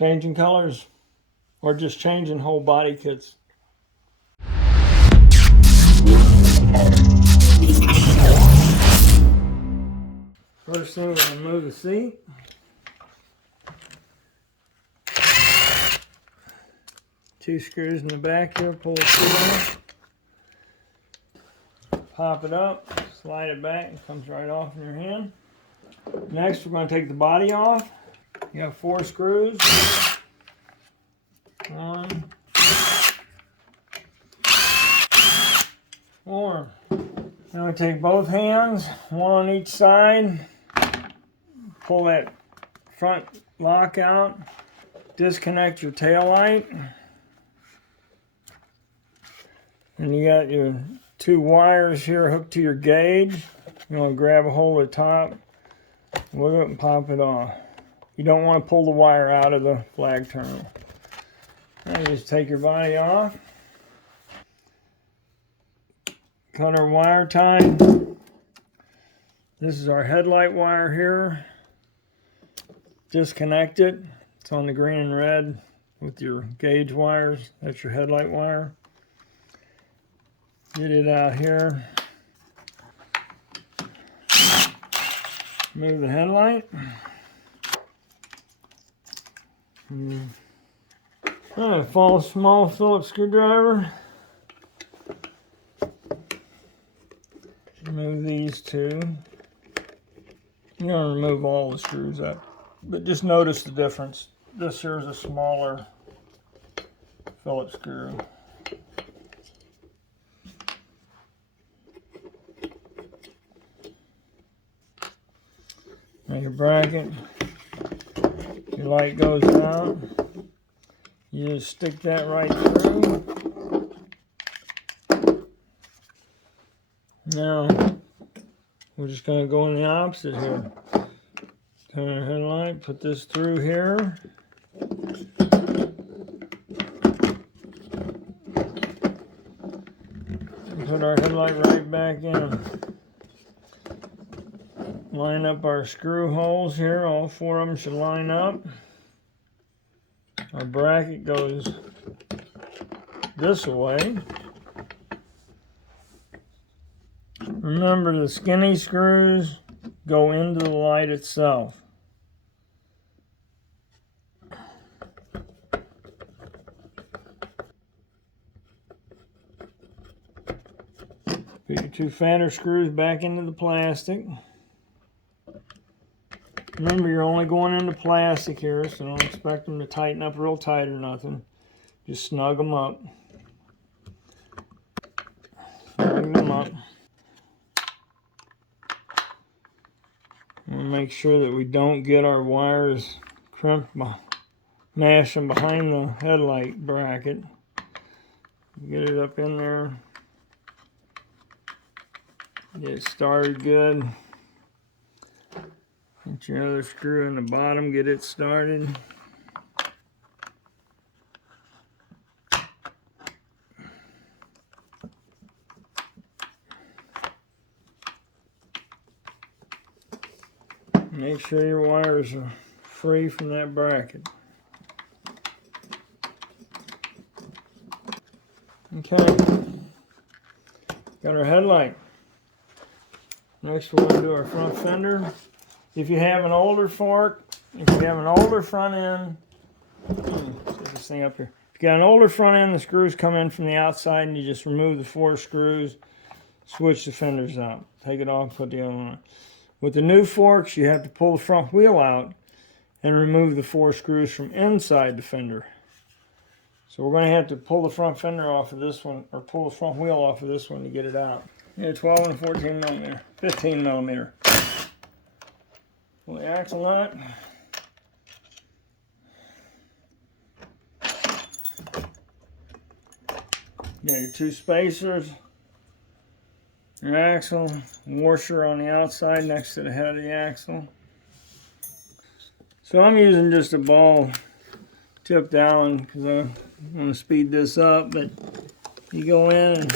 changing colors, or just changing whole body kits. First thing, we're going to remove the seat. Two screws in the back here, pull the screw out. Pop it up, slide it back, it comes right off in your hand. Next, we're going to take the body off. You have 4 screws. 1, 4. Now we take both hands, one on each side. Pull that front lock out. Disconnect your tail light. And you got your 2 wires here hooked to your gauge. You want to grab a hold of the top, wiggle it and pop it off. You don't want to pull the wire out of the flag terminal. And just take your body off. Cut our wire tie. This is our headlight wire here. Disconnect it. It's on the green and red with your gauge wires. That's your headlight wire. Get it out here. Move the headlight. A small Phillips screwdriver. Remove these 2. You're going to remove all the screws up, but just notice the difference. This here is a smaller Phillips screw. Now your bracket, your light goes out. You just stick that right through. Now, we're just going to go in the opposite here. Turn our headlight, put this through here. And put our headlight right back in. Line up our screw holes here. All 4 of them should line up. Our bracket goes this way. Remember, the skinny screws go into the light itself. Put your 2 fatter screws back into the plastic. Remember, you're only going into plastic here, so don't expect them to tighten up real tight or nothing. Just snug them up. Snug them up. We'll make sure that we don't get our wires crimped, mashing behind the headlight bracket. Get it up in there. Get it started good. Get your other screw in the bottom, get it started. Make sure your wires are free from that bracket. Okay, got our headlight. Next we're going to do our front fender. If you have an older fork, if you have an older front end, set this thing up here. If you got an older front end, the screws come in from the outside and you just remove the 4 screws, switch the fenders out. Take it off, put the other one on. With the new forks, you have to pull the front wheel out and remove the 4 screws from inside the fender. So we're going to have to pull the front fender off of this one, or pull the front wheel off of this one to get it out. Yeah, 12 and 14 millimeter, 15 millimeter. Pull the axle nut. You got your 2 spacers, your axle, washer on the outside next to the head of the axle. So I'm using just a ball tip down because I want to speed this up, but you go in and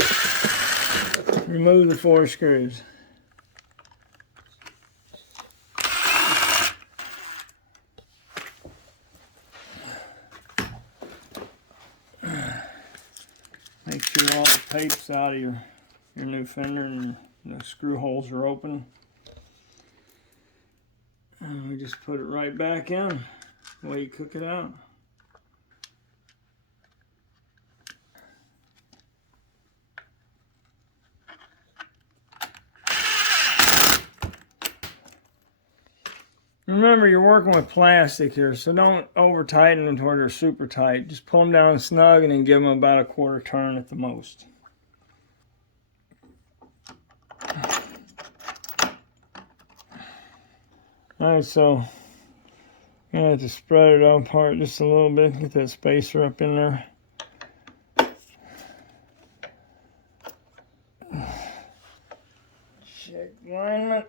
remove the 4 screws. Make sure all the tape's out of your new fender and the screw holes are open. And we just put it right back in the way you cook it out. Remember, you're working with plastic here, so don't over tighten them to where they're super tight. Just pull them down snug and then give them about a quarter turn at the most. Alright, so I'm going to have to spread it apart just a little bit, get that spacer up in there. Check alignment.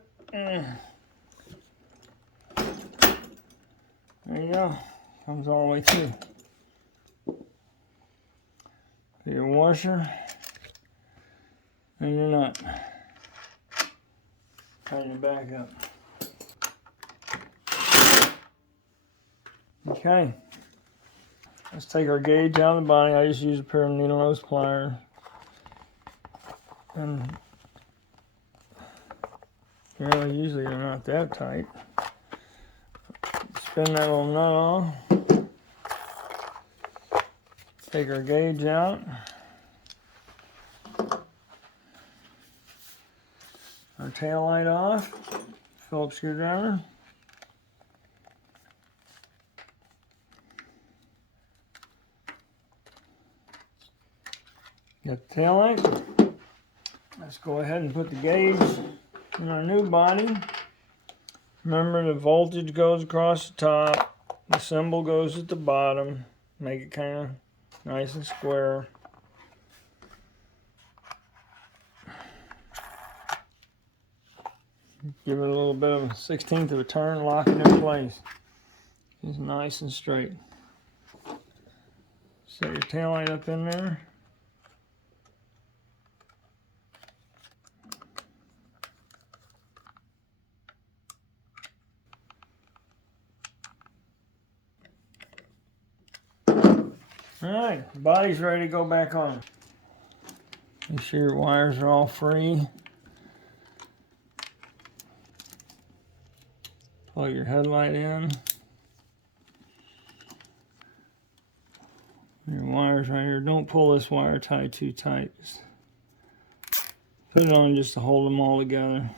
There you go. Comes all the way through. Put your washer and your nut. Tighten it back up. Okay. Let's take our gauge out of the body. I just use a pair of needle nose pliers. And really, usually they're not that tight. Spin that little nut off. Take our gauge out. Our tail light off. Phillips screwdriver. Got the tail light. Let's go ahead and put the gauge in our new body. Remember, the voltage goes across the top, the symbol goes at the bottom. Make it kind of nice and square. Give it a little bit of a 1/16 of a turn, lock it in place. It's nice and straight. Set your tail light up in there. Alright, the body's ready to go back on. Make sure your wires are all free. Pull your headlight in. Your wires right here. Don't pull this wire tie too tight. Just put it on just to hold them all together.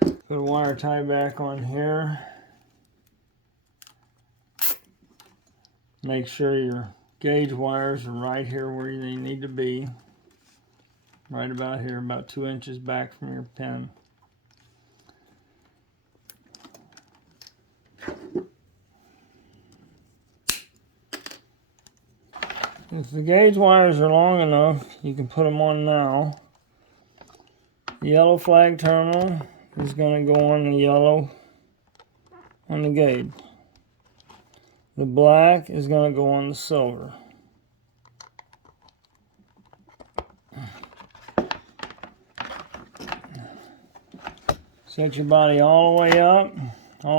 Put a wire tie back on here. Make sure your gauge wires are right here where they need to be. Right about here, about 2 inches back from your pin. If the gauge wires are long enough, you can put them on now. The yellow flag terminal is going to go on the yellow on the gauge. The black is going to go on the silver. Set your body all the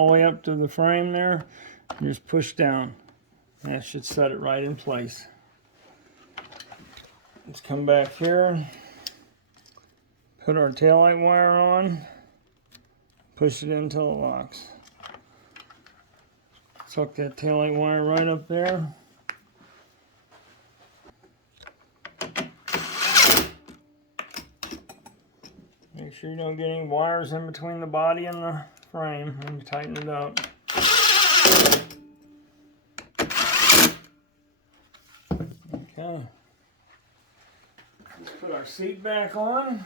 way up to the frame there. And just push down. That should set it right in place. Let's come back here. Put our taillight wire on. Push it in until it locks. Tuck that taillight wire right up there. Make sure you don't get any wires in between the body and the frame when you tighten it up. Okay. Let's put our seat back on.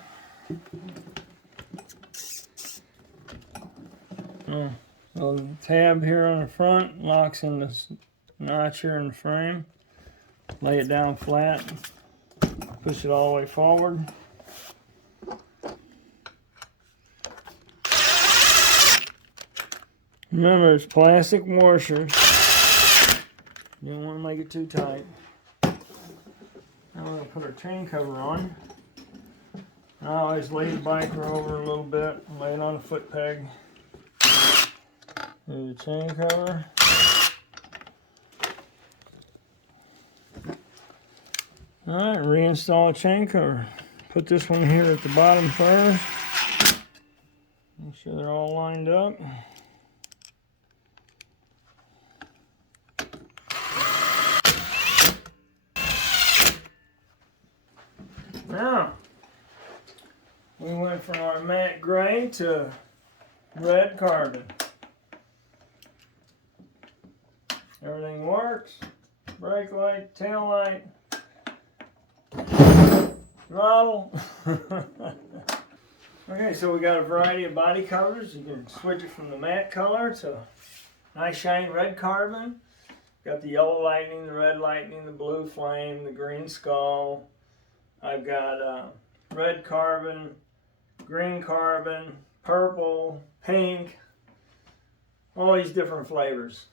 So the tab here on the front locks in this notch here in the frame. Lay it down flat. Push it all the way forward. Remember, it's plastic washers. You don't want to make it too tight. Now we're going to put our chain cover on. I always lay the biker over a little bit and lay it on a foot peg. There's the chain cover. Alright, reinstall a chain cover. Put this one here at the bottom first. Make sure they're all lined up. Now, we went from our matte gray to red carbon. Everything works. Brake light, tail light, throttle. Okay, so we got a variety of body colors. You can switch it from the matte color to nice shiny red carbon. Got the yellow lightning, the red lightning, the blue flame, the green skull. I've got red carbon, green carbon, purple, pink, all these different flavors.